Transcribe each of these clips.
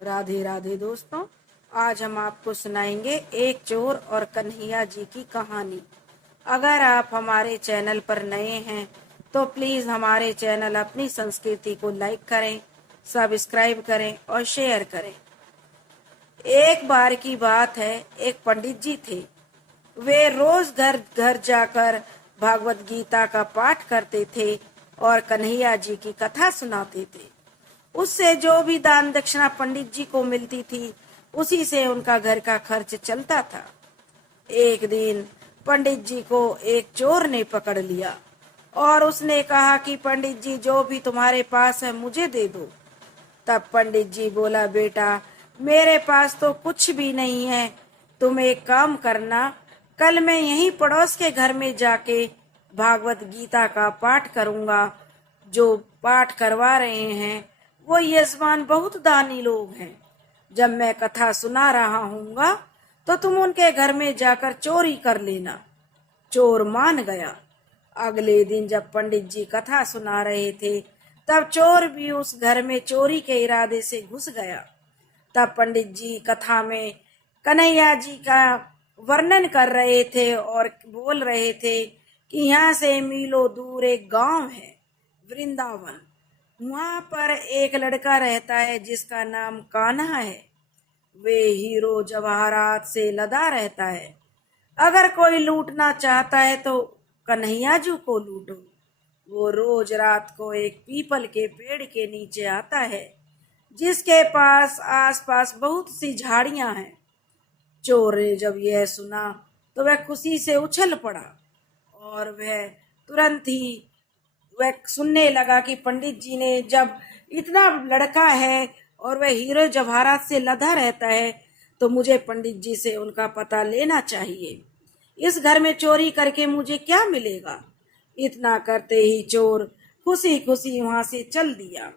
राधे राधे दोस्तों। आज हम आपको सुनाएंगे एक चोर और कन्हैया जी की कहानी। अगर आप हमारे चैनल पर नए हैं तो प्लीज हमारे चैनल अपनी संस्कृति को लाइक करें, सब्सक्राइब करें और शेयर करें। एक बार की बात है, एक पंडित जी थे। वे रोज घर घर जाकर भागवत गीता का पाठ करते थे और कन्हैया जी की कथा सुनाते थे। उससे जो भी दान दक्षिणा पंडित जी को मिलती थी, उसी से उनका घर का खर्च चलता था। एक दिन पंडित जी को एक चोर ने पकड़ लिया और उसने कहा कि पंडित जी, जो भी तुम्हारे पास है मुझे दे दो। तब पंडित जी बोला, बेटा मेरे पास तो कुछ भी नहीं है। तुम एक काम करना, कल मैं यहीं पड़ोस के घर में जाके भागवत गीता का पाठ करूंगा। जो पाठ करवा रहे हैं वो यजमान बहुत दानी लोग हैं। जब मैं कथा सुना रहा हूँगा तो तुम उनके घर में जाकर चोरी कर लेना। चोर मान गया। अगले दिन जब पंडित जी कथा सुना रहे थे, तब चोर भी उस घर में चोरी के इरादे से घुस गया। तब पंडित जी कथा में कन्हैया जी का वर्णन कर रहे थे और बोल रहे थे कि यहाँ से मीलों दूर एक गांव है, वृंदावन। वहां पर एक लड़का रहता है जिसका नाम कान्हा है। वे हीरो जवाहरात से लदा रहता है। अगर कोई लूटना चाहता है तो कन्हैया जी को लूटो। वो रोज रात को एक पीपल के पेड़ के नीचे आता है, जिसके पास आसपास बहुत सी झाड़ियां हैं। चोर ने जब यह सुना तो वह खुशी से उछल पड़ा और वह तुरंत ही वह सुनने लगा कि पंडित जी ने जब इतना लड़का है और वह हीरो जवाहरात से लदा रहता है, तो मुझे पंडित जी से उनका पता लेना चाहिए। इस घर में चोरी करके मुझे क्या मिलेगा। इतना करते ही चोर खुशी खुशी वहां से चल दिया।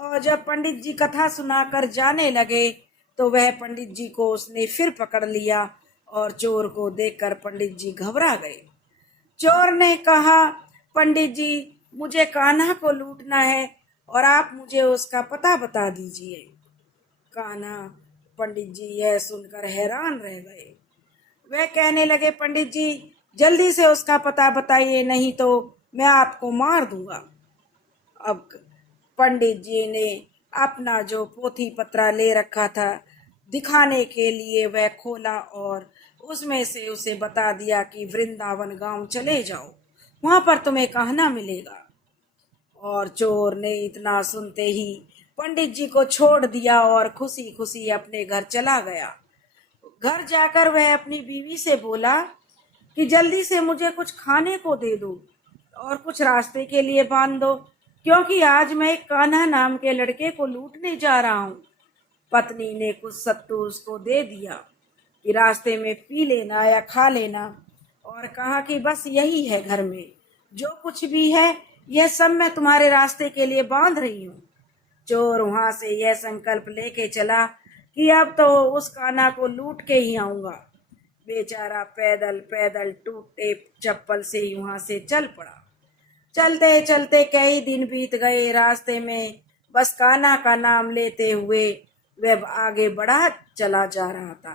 और जब पंडित जी कथा सुनाकर जाने लगे तो वह पंडित जी को उसने फिर पकड़ लिया और चोर को देखकर पंडित जी घबरा गए। चोर ने कहा, पंडित जी मुझे कान्हा को लूटना है और आप मुझे उसका पता बता दीजिए। कान्हा पंडित जी यह सुनकर हैरान रह गए। वह कहने लगे, पंडित जी जल्दी से उसका पता बताइए, नहीं तो मैं आपको मार दूंगा। अब पंडित जी ने अपना जो पोथी पत्रा ले रखा था दिखाने के लिए वह खोला और उसमें से उसे बता दिया कि वृंदावन गांव चले जाओ, वहां पर तुम्हें कहना मिलेगा। और चोर ने इतना सुनते ही पंडित जी को छोड़ दिया और खुशी खुशी अपने घर चला गया। घर जाकर वह अपनी बीवी से बोला कि जल्दी से मुझे कुछ खाने को दे दो और कुछ रास्ते के लिए बांध दो, क्योंकि आज मैं एक कान्हा नाम के लड़के को लूटने जा रहा हूँ। पत्नी ने कुछ सत्तू उसको दे दिया कि रास्ते में पी लेना या खा लेना, और कहा कि बस यही है घर में, जो कुछ भी है यह सब मैं तुम्हारे रास्ते के लिए बांध रही हूँ। चोर वहां से यह संकल्प लेके चला कि अब तो उस कान्हा को लूट के ही आऊंगा। बेचारा पैदल पैदल टूटे चप्पल से ही वहां से चल पड़ा। चलते चलते कई दिन बीत गए। रास्ते में बस कान्हा का नाम लेते हुए वह आगे बढ़ा चला जा रहा था।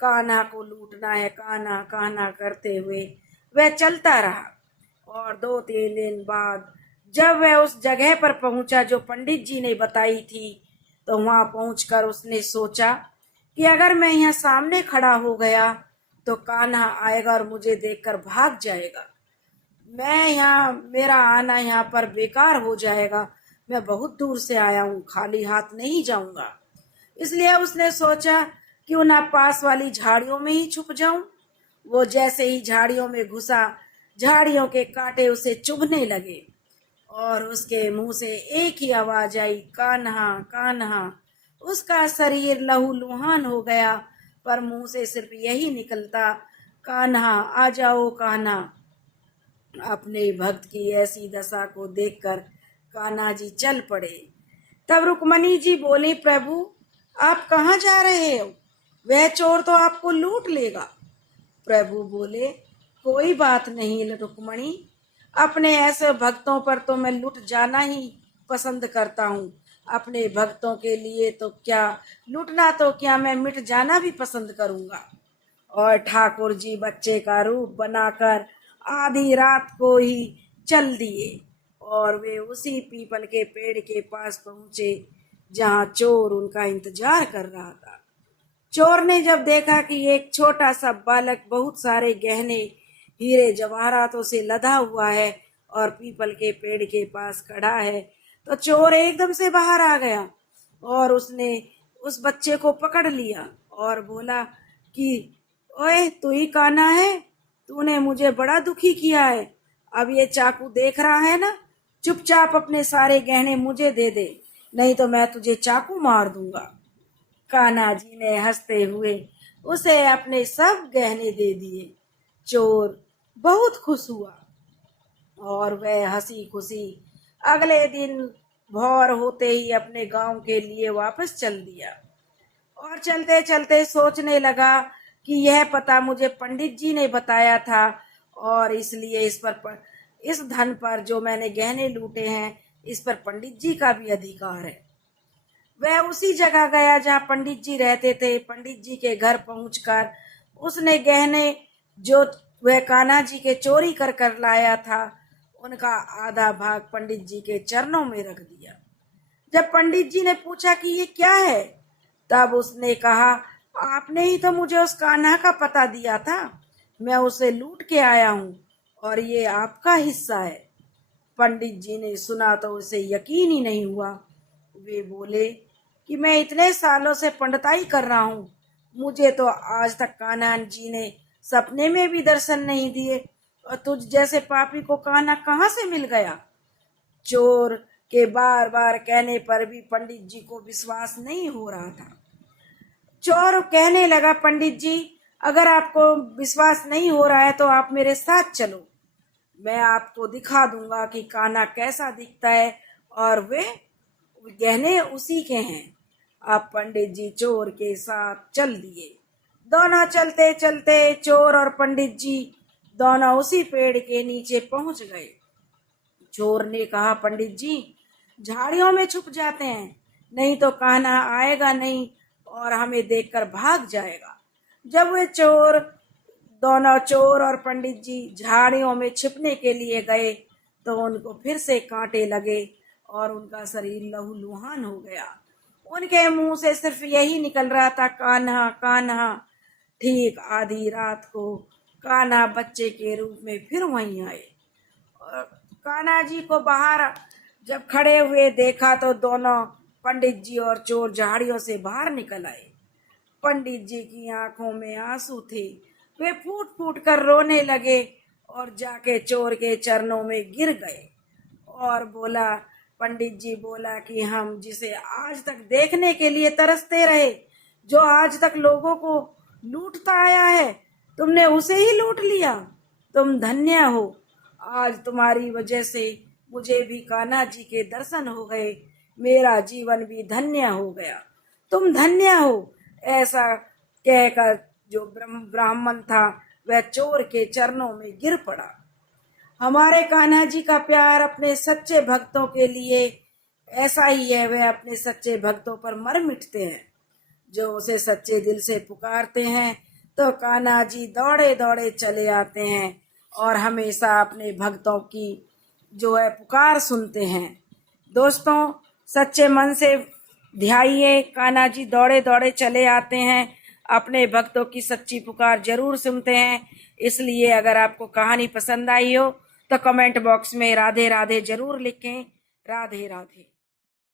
कान्हा को लूटना है, कान्हा कान्हा करते हुए वह चलता रहा। और 2-3 दिन बाद जब वह उस जगह पर पहुंचा जो पंडित जी ने बताई थी, तो वहां पहुंचकर उसने सोचा कि अगर मैं यहाँ सामने खड़ा हो गया तो कान्हा आएगा और मुझे देखकर भाग जाएगा। मैं यहाँ, मेरा आना यहाँ पर बेकार हो जाएगा। मैं बहुत दूर से आया हूँ, खाली हाथ नहीं जाऊंगा। इसलिए उसने सोचा क्यों ना पास वाली झाड़ियों में ही छुप जाऊं। वो जैसे ही झाड़ियों में घुसा, झाड़ियों के कांटे उसे चुभने लगे और उसके मुंह से एक ही आवाज आई, कान्हा कान्हा। उसका शरीर लहूलुहान हो गया, पर मुंह से सिर्फ यही निकलता, कान्हा आ जाओ कान्हा। अपने भक्त की ऐसी दशा को देखकर कान्हा जी चल पड़े। तब रुक्मणी जी बोली, प्रभु आप कहाँ जा रहे हो? वह चोर तो आपको लूट लेगा। प्रभु बोले, कोई बात नहीं रुक्मणी, अपने ऐसे भक्तों पर तो मैं लुट जाना ही पसंद करता हूँ। अपने भक्तों के लिए तो क्या, लूटना तो क्या, मैं मिट जाना भी पसंद करूंगा। और ठाकुर जी बच्चे का रूप बनाकर आधी रात को ही चल दिए और वे उसी पीपल के पेड़ के पास पहुंचे जहां चोर उनका इंतजार कर रहा था। चोर ने जब देखा कि एक छोटा सा बालक बहुत सारे गहने हीरे जवाहरातों से लदा हुआ है और पीपल के पेड़ के पास खड़ा है, तो चोर एकदम से बाहर आ गया और उसने उस बच्चे को पकड़ लिया और बोला कि ओए, तू ही कान्हा है? तूने मुझे बड़ा दुखी किया है। अब ये चाकू देख रहा है ना, चुपचाप अपने सारे गहने मुझे दे दे, नहीं तो मैं तुझे चाकू मार दूंगा। कान्हा जी ने हंसते हुए उसे अपने सब गहने दे दिए। चोर बहुत खुश हुआ और वह हंसी खुशी अगले दिन भोर होते ही अपने गांव के लिए वापस चल दिया। और चलते चलते सोचने लगा कि यह पता मुझे पंडित जी ने बताया था और इसलिए इस धन पर जो मैंने गहने लूटे हैं, इस पर पंडित जी का भी अधिकार है। वह उसी जगह गया जहाँ पंडित जी रहते थे। पंडित जी के घर पहुंचकर उसने गहने जो वह कान्हा जी के चोरी कर कर लाया था, उनका आधा भाग पंडित जी के चरणों में रख दिया। जब पंडित जी ने पूछा कि ये क्या है, तब उसने कहा, आपने ही तो मुझे उस कान्हा का पता दिया था, मैं उसे लूट के आया हूँ और ये आपका हिस्सा है। पंडित जी ने सुना तो उसे यकीन ही नहीं हुआ। वे बोले कि मैं इतने सालों से पंडिताई कर रहा हूँ, मुझे तो आज तक कान्हा जी ने सपने में भी दर्शन नहीं दिए, और तुझ जैसे पापी को कान्हा कहाँ से मिल गया। चोर के बार बार कहने पर भी पंडित जी को विश्वास नहीं हो रहा था। चोर कहने लगा, पंडित जी, अगर आपको विश्वास नहीं हो रहा है तो आप मेरे साथ चलो, मैं आपको दिखा दूंगा कि कान्हा कैसा दिखता है और वे गहने उसी के हैं। अब पंडित जी चोर के साथ चल दिए। दोनों चलते चलते चोर और पंडित जी दोनों उसी पेड़ के नीचे पहुंच गए। चोर ने कहा, पंडित जी, झाड़ियों में छुप जाते हैं, नहीं तो कान्हा आएगा नहीं और हमें देखकर भाग जाएगा। जब वे दोनों चोर और पंडित जी झाड़ियों में छिपने के लिए गए तो उनको फिर से कांटे लगे और उनका शरीर लहूलुहान हो गया। उनके मुंह से सिर्फ यही निकल रहा था, कान्हा कान्हा। ठीक आधी रात को कान्हा बच्चे के रूप में फिर वहीं आए और कान्हा जी को बाहर जब खड़े हुए देखा तो दोनों पंडित जी और चोर झाड़ियों से बाहर निकल आए। पंडित जी की आंखों में आंसू थे, वे फूट फूट कर रोने लगे और जाके चोर के चरणों में गिर गए और बोला, पंडित जी बोला कि हम जिसे आज तक देखने के लिए तरसते रहे, जो आज तक लोगों को लूटता आया है, तुमने उसे ही लूट लिया। तुम धन्य हो, आज तुम्हारी वजह से मुझे भी कान्हा जी के दर्शन हो गए, मेरा जीवन भी धन्य हो गया। तुम धन्य हो। ऐसा कहकर जो ब्राह्मण था वह चोर के चरणों में गिर पड़ा। हमारे कान्हा जी का प्यार अपने सच्चे भक्तों के लिए ऐसा ही है, वह अपने सच्चे भक्तों पर मर मिटते हैं। जो उसे सच्चे दिल से पुकारते हैं तो कान्हा जी दौड़े दौड़े चले आते हैं और हमेशा अपने भक्तों की जो है पुकार सुनते हैं। दोस्तों, सच्चे मन से ध्याइए, कान्हा जी दौड़े दौड़े चले आते हैं, अपने भक्तों की सच्ची पुकार जरूर सुनते हैं। इसलिए अगर आपको कहानी पसंद आई हो तो कमेंट बॉक्स में राधे राधे जरूर लिखें। राधे राधे।